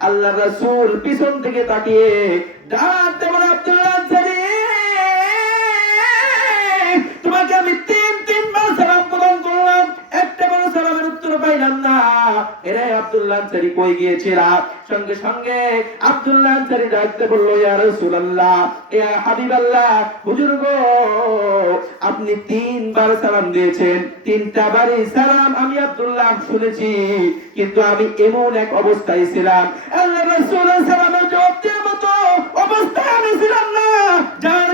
আল্লাহ রাসূল পিছন থেকে তাকিয়ে ডাক দেবেন আব্দুল্লাহ আব্দুল্লাহ কই সঙ্গে সঙ্গে আব্দুল্লাহ ইয়া রাসূলুল্লাহ ইয়া হাবিবাল্লাহ, হুজুর গো, আপনি তিনবার সালাম দিয়েছেন। তিনটা বারই সালাম আমি আব্দুল্লাহ শুনেছি, কিন্তু আমি এমন এক অবস্থায় ছিলাম। আল্লাহ রাসূলের সালামের জবাব দেওয়ার মতো অবস্থায় আমি ছিলাম না। যার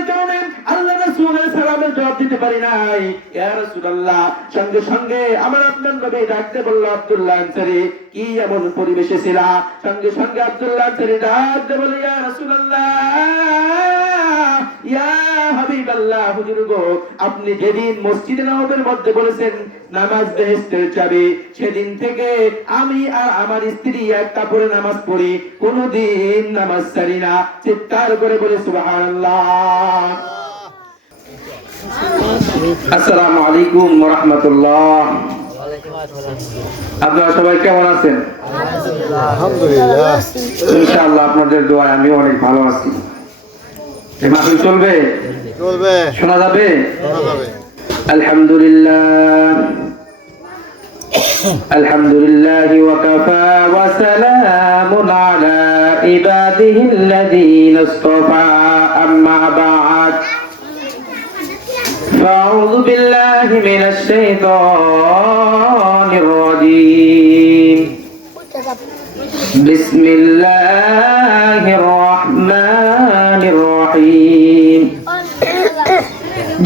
জবাব দিতে পারি নাই। ইয়া রাসূলুল্লাহ, সঙ্গে সঙ্গে আমার আপনার নবী ডাকতে বলল, আব্দুল্লাহ আনসারী, কি এমন পরিবেশে ছিলা? সঙ্গে সঙ্গে আব্দুল্লাহ আনসারী ডাকতে বলল ইয়া আপনি যেদিন মসজিদে নববীর মধ্যে বলেছেন, নামাজ বেহেশতের চাবি, সেদিন থেকে আমি আর আমার স্ত্রী এক কাপড়ে নামাজ পড়ি, কোনদিন নামাজ ছাড়ি না। চিৎকার করে বলে, সুবহানাল্লাহ। আসসালামু আলাইকুম ওয়া রাহমাতুল্লাহ আপনারা সবাই কেমন আছেন আলহামদুলিল্লাহ ইনশাআল্লাহ আপনাদের দোয়ায় আমি অনেক ভালো আছি এই মাহফিল চলবে চলবে শোনা যাবে শোনা যাবে الحمد لله الحمد لله وكفى وسلام على عباده الذين اصطفى أما بعد فأعوذ بالله من الشيطان الرجيم بسم الله الرحمن الرحيم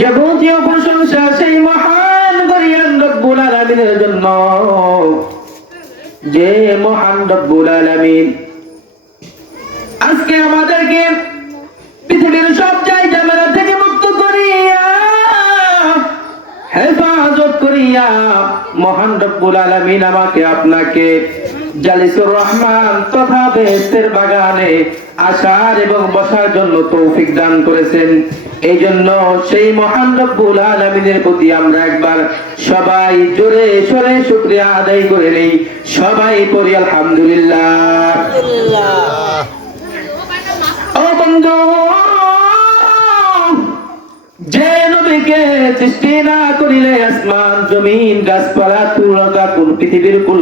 যাবতীয় প্রশংসা সেই মহান গরিয়ান রব্বুল আলামিনের জন্য যে মহান রব্বুল আলামিন আজকে আমাদেরকে করিয়া মহান রব্বুল আলামিন আমাকে আপনাকে জালিসুর রহমান তথা বেহেস্তের বাগানে আসার এবং বসার জন্য তৌফিক দান করেছেন। এই জন্য সেই মহান রব্বুল আলামিনের প্রতি আমরা একবার সবাই জোরে সরে শুকরিয়া আদায় করে নেই। সবাই পড়ি আলহামদুলিল্লাহ। ও বন্ধু যে নবীকে সৃষ্টি না করিলে আসমান, জমিন, গাছপালা কোন পৃথিবীর কুল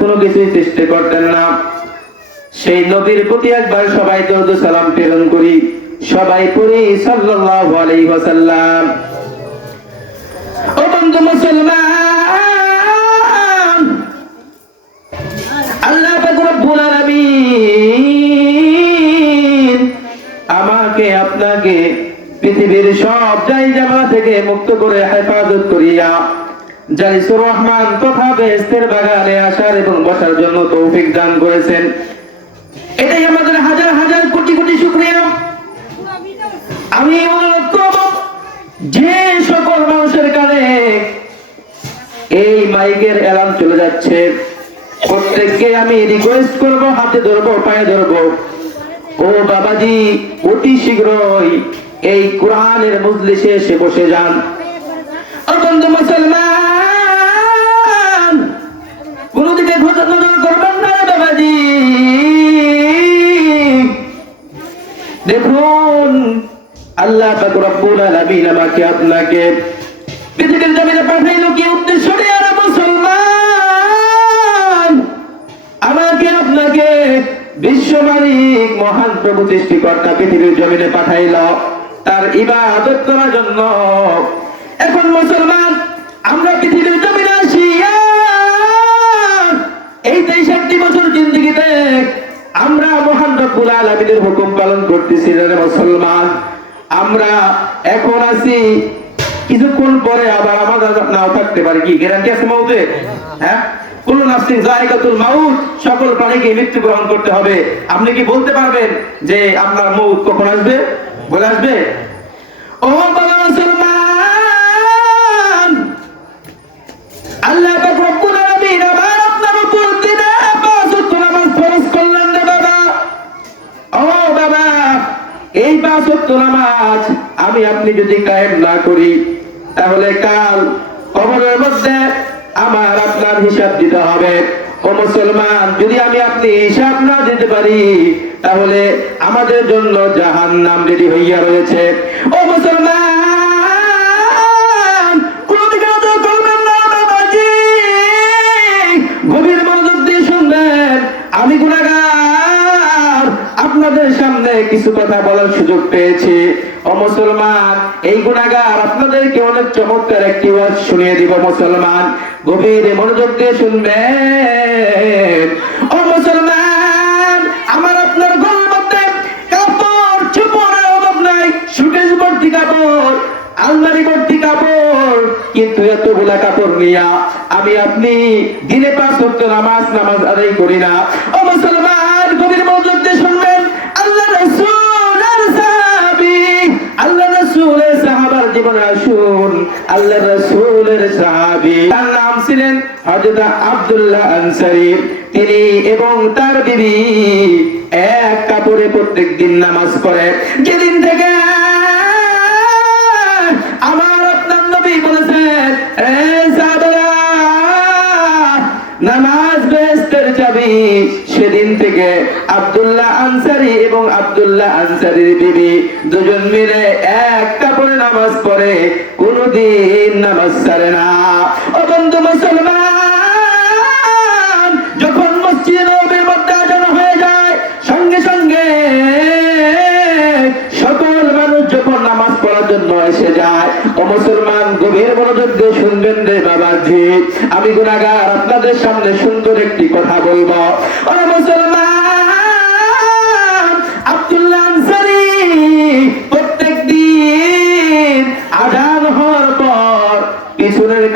কোনো কিছুই সৃষ্টি করতেন না। সেই নবীর প্রতি একবার সবাই দরুদ সালাম প্রেরণ করি। সবাই পড়ি সাল্লাল্লাহু আলাইহি ওয়াসাল্লাম। ও বন্ধু মুসলমান পৃথিবীর সব জায়গা থেকে মুক্ত করে হেফাজত করিয়া জালিসুর রহমান তথা বেহেস্তের বাগানে আসার এবং বসার জন্য তৌফিক দান করেছেন। এটাই আমাদের হাজার হাজার কোটি কোটি শুকরিয়া। আমি অনুরোধ করব, যে সকল মানুষের কানে এই মাইকের অ্যালার্ম চলে যাচ্ছে, প্রত্যেককে আমি রিকোয়েস্ট করব, হাতে ধরবো, পায়ে ধরবো। ও বাবাজি, অতি শীঘ্রই এই কোরআনের মজলিসে এসে বসে যান। বন্ধু মুসলমান কোন দিকে করবেন না বাবাজি। দেখুন, আল্লাহ পাক রব্বুল আলামিন আমাকে আপনাকে পৃথিবীর জমিনে পাঠাইলো কি উদ্দেশ্য নিয়ে মুসলমান, আমাকে আপনাকে বিশ্ব মালিক মহান প্রভু সৃষ্টিকর্তা পৃথিবীর জমিনে পাঠাইল। তার ইবাদত করার জন্য। এখন মুসলমান, আমরা পৃথিবীর জমিনে আসিয়া এই তেইশটি বছর জিন্দগিতে আমরা মহান রব্বুল আলামিনের হুকুম পালন করতেছি, রে মুসলমান। আমরা এখন আছি। কিছুক্ষণ পরে আবার আমাদের নাও থাকতে পারে। কি গ্যারান্টি আছে মৌতে? হ্যাঁ? কোন নাফসিন জায়গাতুল মাউত, সকল প্রাণীকে মৃত্যু গ্রহণ করতে হবে। আপনি কি বলতে পারবেন যে আপনার মৌত কখন আসবে? বলে আসবে? ও বাবা মুসলমান। আল্লাহ রব্বুল আলামিন আবার আপনার উপর দিনে পাঁচ নামাজ ফরজ করলেন রে বাবা। ও বাবা, এই পাঁচ নামাজ আমি আপনি যদি কায়েম না করি, তাহলে কাল কবরের মধ্যে আমার আপনার হিসাব দিতে হবে। ও মুসলমান, যদি আমি আপনি হিসাব না দিতে পারি, তাহলে আমাদের জন্য জাহান নাম রেডি হইয়া রয়েছে। ও মুসলমান আপনাদের সামনে কিছু কথা বলার সুযোগ পেয়েছি। ও মুসলমান, এই গুণাগার আপনাদেরকে অনেক চমৎকার একটি ওয়াজ শুনিয়ে দিব, মুসলমান। গভীর মনোযোগ দিয়ে শুনবেন। ও মুসলমান, আমার আপনার মধ্যে কাপড়, চোপড়ের অভাব নাই, সুটেজ ভর্তি কাপড়, আলমারি ভর্তি কাপড়, কিন্তু এতগুলা কাপড় নিয়া আমি আপনি দিনে পাঁচ নামাজ নামাজ আদায় করি না। ও মুসলমান, গভীর মনোযোগ দিয়ে শুনবেন। রাসূলের সাহাবার জীবনে আসুন আল্লাহ রাসূলের সাহাবী। তার নাম ছিলেন হযরত আব্দুল্লাহ আনসারী। তিনি এবং তার বিবি এক কাপড়ে প্রত্যেক দিন নামাজ পড়ে। যেদিন থেকে চাবি সেদিন থেকে আবদুল্লাহ আনসারি এবং আবদুল্লাহ আনসারির বিবি দুজন মিলে এক কাপড়ে নামাজ পড়ে, কোনদিন নামাজ ছাড়ে না। ও বন্ধু মুসলমান গভীর শুনবেন রে বাবাজি, আমি গুনাগার আপনাদের সামনে সুন্দর একটি কথা বলব।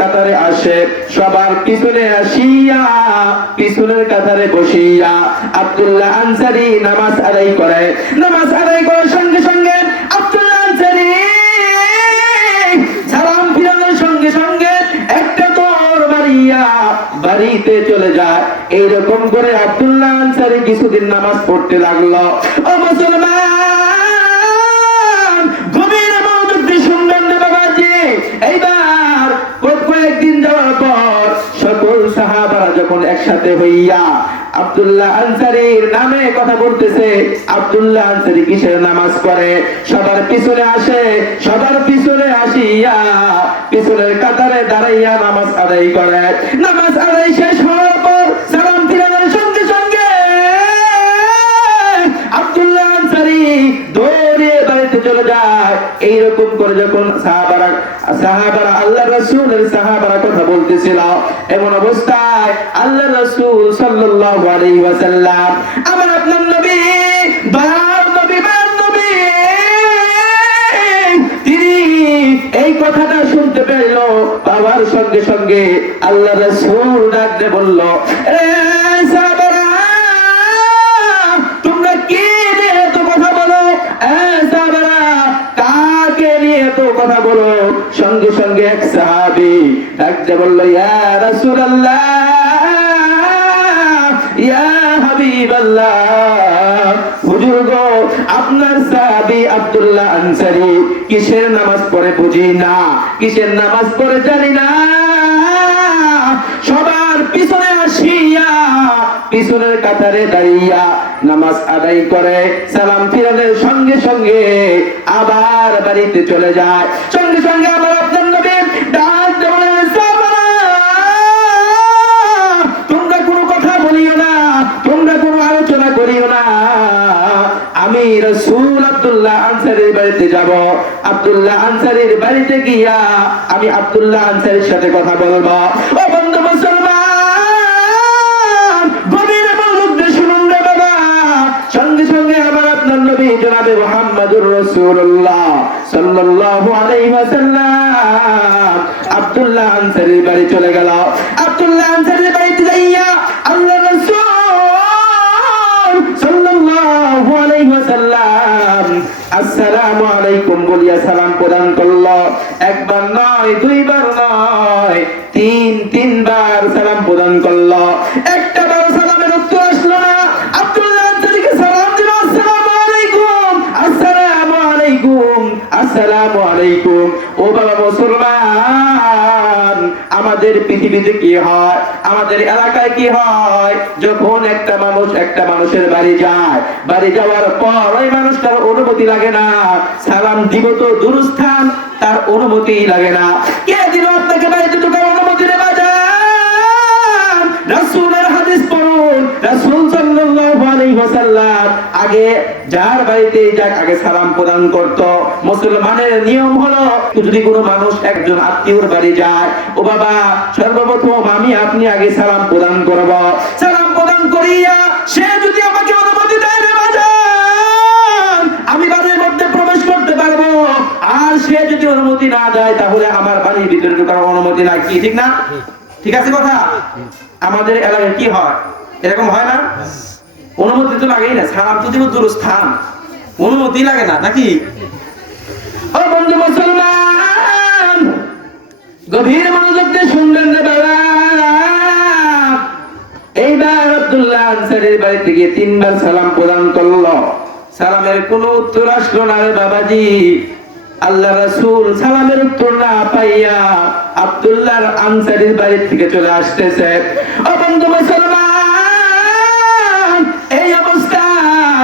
কাতারে আসে, সবার পিছনে আসিয়া কাতারে বসিয়া আনসারি নামাজ আদায় করে। নামাজ চলে যায়। এইরকম করে আব্দুল্লাহ আনসারি কিছুদিন নামাজ পড়তে লাগল। ও মুসলমান একসাথে হইয়া আব্দুল্লাহ আনসারির নামে কথা বলতেছে, আব্দুল্লাহ আনসারি কিসের নামাজ পড়ে? সবার পিছনে আসে, সবার পিছনে আসিয়া পিছনের কাতারে দাঁড়াইয়া নামাজ আদায় করে। নামাজ আদায় শেষ হওয়ার করে যখন সাহাবারা সাহাবারা আল্লাহ রাসূলের সাহাবারা কথা বলতেছিল, এমন অবস্থায় আল্লাহ রাসূল সাল্লাল্লাহু আলাইহি ওয়াসাল্লাম, আমার আপনার নবী নবী নবী, তিনি এই কথাটা শুনতে পেল বাবার সঙ্গে সঙ্গে আল্লাহ রাসূল ডাকতে বলল, এ নিয়ে কথা বলো সঙ্গে সঙ্গে এক সাহাবী ডাকতে বলল, ইয়া কিসের নামাজ পড়ে বুঝি না, কিসের নামাজ পড়ে জানি না। সবার পিছনে আসিয়া, পিছনের কাতারে দাঁড়িয়া নামাজ আদায় করে সালাম ফিরানোর সঙ্গে সঙ্গে আবার বাড়িতে চলে যায়। সঙ্গে সঙ্গে আবার আপনার ডাক দিয়ে বলেন, "সাহাবারা, তোমরা কোনো কথা বলিও না তোমরা কোনো আলোচনা করিও না। আমি রসুল আব্দুল্লাহ আনসারির বাড়িতে যাব। আব্দুল্লাহ আনসারির বাড়িতে গিয়া আমি আব্দুল্লাহ আনসারির সাথে কথা বলব। বাড়ি চলে গেল। আব্দুল্লাহ বাড়িতে যাইয়া আল্লাহ আসসালামু আলাইকুম বলিয়া সালাম প্রদান করল। একবার নয়, দুইবার আলাইকুম। ও বাবা মুসলমান, আমাদের পৃথিবীতে কি হয়? আমাদের এলাকায় কি হয়? যখন একটা মানুষ একটা মানুষের বাড়ি যায়, বাড়ি যাওয়ার পর ওই মানুষটার অনুমতি লাগে না। সালাম দিব তো দুরস্থান, তার অনুমতি লাগে না। কে দিল আপনাকে বাড়িতে ঢোকার অনুমতি রে বাজান? রাসূলের আলাইহি আগে যার বাড়িতে যাক, আগে সালাম প্রদান করত। মুসলমানের নিয়ম হলো যদি কোনো মানুষ একজন আত্মীয়র বাড়ি যায়, ও বাবা, সর্বপ্রথম আমি আপনি আগে সালাম প্রদান করব। সালাম প্রদান করিয়া সে যদি আমাকে অনুমতি দেয় আমি বাড়ির মধ্যে প্রবেশ করতে পারব। আর সে যদি অনুমতি না দেয়, তাহলে আমার বাড়ির ভিতরে ঢোকার অনুমতি নাই। কি, ঠিক না? ঠিক আছে কথা? আমাদের এলাকায় কি হয়? এরকম হয় না? অনুমতি তো লাগেই না, সালাম তো দিব দূরস্থান অনুমতি লাগে না, নাকি? ও বন্ধু মুসলমান, গভীর শুনবেন রে বাবা, এইবার আব্দুল্লাহ আনসারের বাড়িতে গিয়ে তিনবার সালাম প্রদান করল। সালামের কোনো উত্তর আসলো না রে বাবাজি। আল্লাহ রাসূল সালামের উত্তর না পাইয়া আনসারির বাড়ি থেকে চলে আসতেছে। ও বন্ধু মুসলমান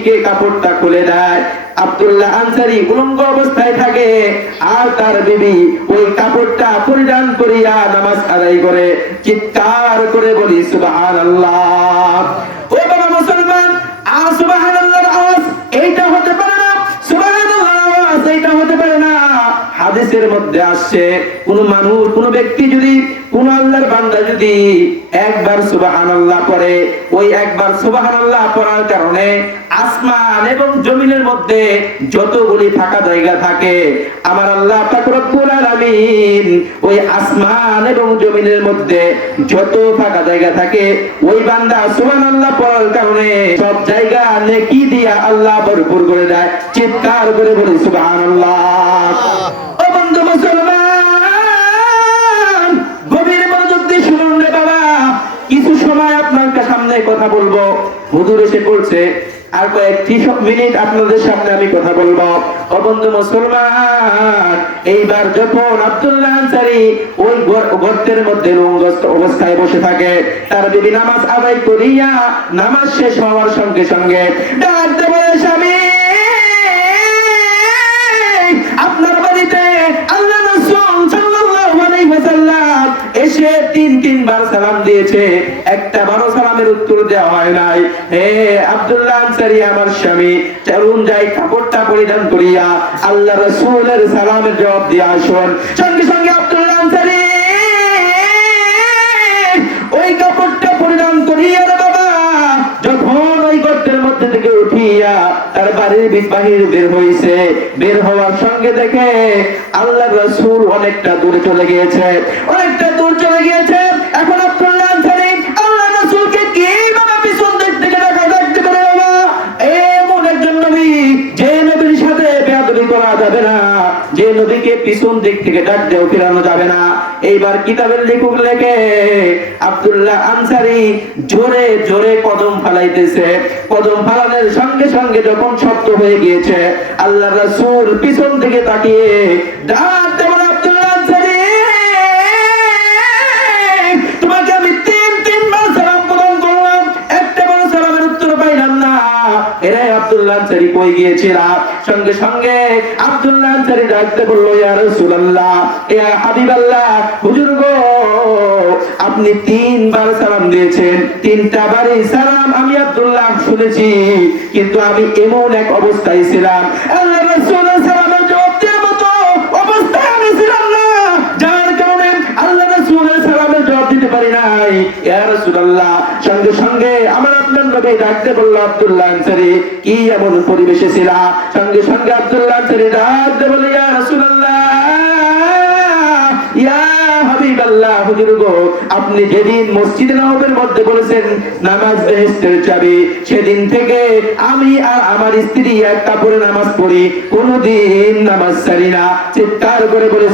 বিবিকে কাপড়টা খুলে দেয়? আব্দুল্লাহ আনসারি উলঙ্গ অবস্থায় থাকে। আর তার বিবি ওই কাপড়টা পরিধান করিয়া নামাজ আদায় করে, চিৎকার করে বলি, সুবহানাল্লাহ। ও বাবা মুসলমান আ সুবহানাল্লাহর আওয়াজ, এইটা হতে হাদিসের মধ্যে আসছে, কোন মানুষ, কোন ব্যক্তি যদি, কোন আল্লাহর বান্দা যদি একবার সুবহানাল্লাহ পড়ে, ওই একবার সুবহানাল্লাহ পড়ার কারণে আসমান এবং জমিনের মধ্যে যতগুলি ফাঁকা জায়গা থাকে, আমার আল্লাহ পাক রব্বুল আলামিন ওই আসমান এবং জমিনের মধ্যে যত ফাঁকা জায়গা থাকে, ওই বান্দা সুবহানাল্লাহ পড়ার কারণে সব জায়গা নেকি দিয়া আল্লাহ ভরপুর করে দেয়, চিৎকার করে বলি সুবহানাল্লাহ। বন্ধু মুসলমান, গভীর মনোযোগ দিয়ে শুনুন রে বাবা। কিছু সময় আপনার সামনে কথা বলব। হুজুর এসে আর মিনিট আপনাদের সামনে আমি কথা বলব। মুসলমান, এইবার যখন আব্দুল্লাহ আনসারি ওই গর্তের মধ্যে অবস্থায় বসে থাকে, তার বিবি নামাজ আদায় করিয়া নামাজ শেষ হওয়ার সঙ্গে সঙ্গে ডাকতে স্বামী এসে তিন তিনবার সালাম দিয়েছে। একটা বারো সালামের উত্তর দেওয়া হয় নাই। হে আব্দুল্লাহ আনসারী, আমার স্বামী যাই, কাপড়টা পরিধান করিয়া আল্লাহ রাসূলের সালামের জবাব দিয়ে আসুন। সঙ্গে সঙ্গে আব্দুল্লাহ আনসারী, ওই কাপড়টা পরিধান করিয়া বাবা, যখন ওই গর্তের মধ্যে থেকে উঠিয়া তার বাড়ির বাহির বের হইছে। বের হওয়ার সঙ্গে দেখে আল্লাহ রাসূল অনেকটা দূরে চলে গিয়েছে। অনেকটা পিছন দিক থেকে ডাক দেও, ফেরানো যাবে না। এইবার কিতাবের লেখক লেখে, আব্দুল্লাহ আনসারি জোরে জোরে কদম ফালাইতেছে। কদম ফালানোর সঙ্গে সঙ্গে যখন শক্ত হয়ে গিয়েছে আল্লাহ রাসূল পিছন দিকে তাকিয়ে ডাক গিয়েছিলাম সঙ্গে সঙ্গে আব্দুল্লাহ আনসারি ডাকতে বলল, ইয়া রাসূলুল্লাহ, ইয়া হাবিবাল্লাহ হুজুর গো আপনি তিনবার সালাম দিয়েছেন, তিনটা বারে সালাম আমি আব্দুল্লাহ শুনেছি, কিন্তু আমি এমন এক অবস্থায় ছিলাম। ডাকতে বলল আব্দুল্লাহ আনসারি, কি এমন পরিবেশে ছিল? সঙ্গে সঙ্গে আব্দুল্লাহ আনসারি ডাকতে বলল, ইয়া রাসূলুল্লাহ, ইয়া আপনি যেদিন মধ্যে বলেছেন নামাজ চাবি, সেদিন থেকে আমি আর আমার স্ত্রী এক কাপড়ে নামাজ পড়ি, কোনোদিন নামাজ ছাড়ি না। চিৎকার করে বলে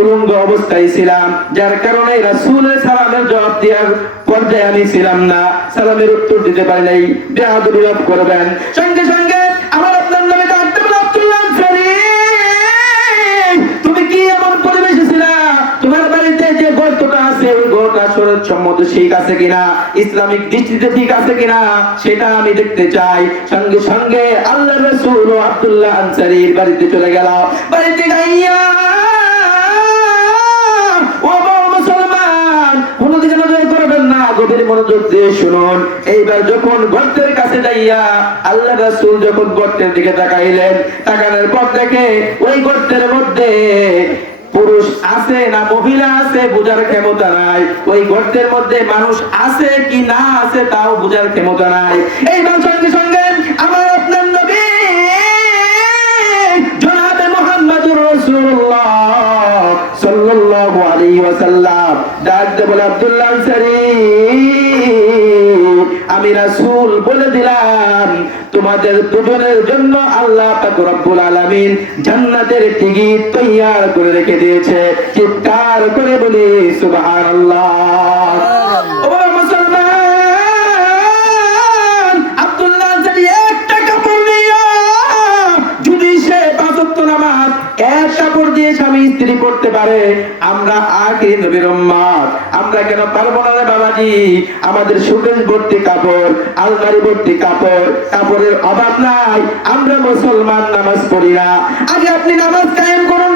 উলঙ্গ অবস্থায় ছিলাম, যার কারণে রাসূলের সালামের জবাব দেওয়ার পর্যায়ে আমি ছিলাম না। সালামের উত্তর দিতে পারি নাই। মাফ করবেন। সঙ্গে সঙ্গে আমার আপনার নামে তুমি কি এমন পরিবেশে ছিলা? তোমার বাড়িতে যে গর্তটা আছে, ওই সম্মত ঠিক আছে কিনা? ইসলামিক দৃষ্টিতে ঠিক আছে কিনা? সেটা আমি দেখতে চাই। সঙ্গে সঙ্গে আল্লাহ রসুল আব্দুল্লাহ আনসারির বাড়িতে চলে গেল বাড়িতে মনোযোগ দিয়ে শুনুন। এইবার যখন গর্তের কাছে যাইয়া আল্লাহ রাসূল যখন গর্তের দিকে তাকাইলেন, তাকানোর পর দেখে ওই গর্তের মধ্যে পুরুষ আছে না মহিলা আছে বোঝার ক্ষমতা নাই। ওই গর্তের মধ্যে মানুষ আছে কি না আছে তাও বোঝার ক্ষমতা নাই। এইবার সঙ্গে সঙ্গে ওয়াসাল্লাম। ডাক বলে আব্দুল্লাহ আনসারী আমি রাসুল বলে দিলাম, তোমাদের দুজনের জন্য আল্লাহ রব্বুল আলামিন জান্নাতের টিকিট তৈয়ার করে রেখে দিয়েছে। চিৎকার করে বলি, সুবহানাল্লাহ। স্বামী স্ত্রী করতে পারে, আমরা আগে নবীর আমরা কেন পারব না রে বাবাজি? আমাদের সুটেশ ভর্তি কাপড়, আলমারি ভর্তি কাপড়, কাপড়ের অভাব নাই, আমরা মুসলমান, নামাজ পড়ি না। আগে আপনি নামাজ কায়েম করুন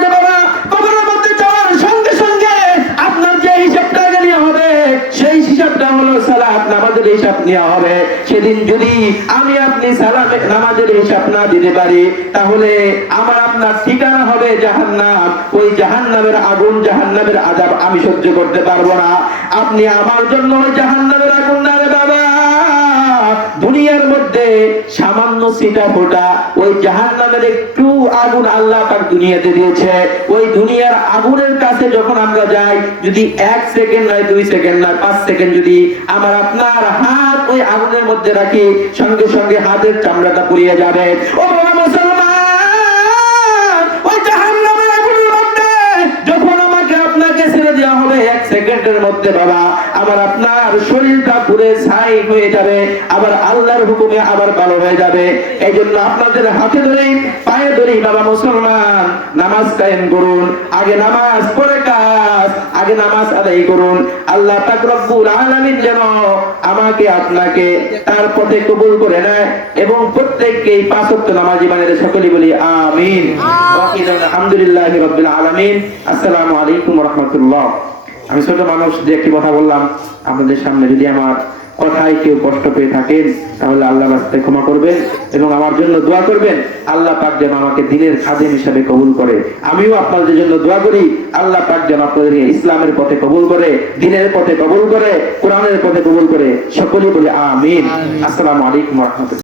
হিসাব নেওয়া হবে। সেদিন যদি আমি আপনি সালামে, নামাজের হিসাব না দিতে পারি, তাহলে আমার আপনার ঠিকানা হবে জাহান্নাম। ওই জাহান্নামের আগুন, জাহান্নামের আজাব আমি সহ্য করতে পারব না। আপনি আমার জন্য ওই জাহান্নামের আগুন না সামান্য সিটা ফোটা ওই জাহান্নামের একটু আগুন আল্লাহ পাক দুনিয়াতে দিয়েছে। ওই দুনিয়ার আগুনের কাছে যখন আমরা যাই, যদি এক সেকেন্ড নয়, দুই সেকেন্ড নয়, পাঁচ সেকেন্ড যদি আমার আপনার হাত ওই আগুনের মধ্যে রাখি, সঙ্গে সঙ্গে হাতের চামড়াটা পুড়িয়ে যাবে। ও সেকেন্ডের মধ্যে বাবা আবার আপনার শরীরটা পুরে ছাই হয়ে যাবে আবার আল্লাহর হুকুমে আবার ভালো হয়ে যাবে। এই জন্য আপনাদের হাতে ধরেই পায়ে ধরেই বাবা মুসলমান নামাজ কায়েম করুন আগে নামাজ পড়ে কাজ আগে নামাজ আদায় করুন। আল্লাহ পাক রব্বুল আলামিন যেন আমাকে আপনাকে তার পথে কবুল করে নেয় এবং প্রত্যেককে এই পাঁচ ওয়াক্ত নামাজি বানিয়ে সকলে বলি আমিন। আলহামদুলিল্লাহি রাব্বিল আলামিন। আসসালামু আলাইকুম ওয়া রাহমাতুল্লাহ। আমি ছোট মানুষ যে একটি কথা বললাম আপনাদের সামনে যদি আমার কথায় কেউ কষ্ট পেয়ে থাকেন তাহলে আল্লাহ রাস্তায় ক্ষমা করবেন এবং আমার জন্য দোয়া করবেন। আল্লাহ পাক যেন আমাকে দিনের খাদেম হিসাবে কবুল করে। আমিও আপনাদের জন্য দোয়া করি আল্লাহ পাক যেন আপনাদেরকে ইসলামের পথে কবুল করে দিনের পথে কবুল করে কোরআনের পথে কবুল করে। সকলেই বলে আমিন। আসসালামু আলাইকুম রহমতুল্লাহ।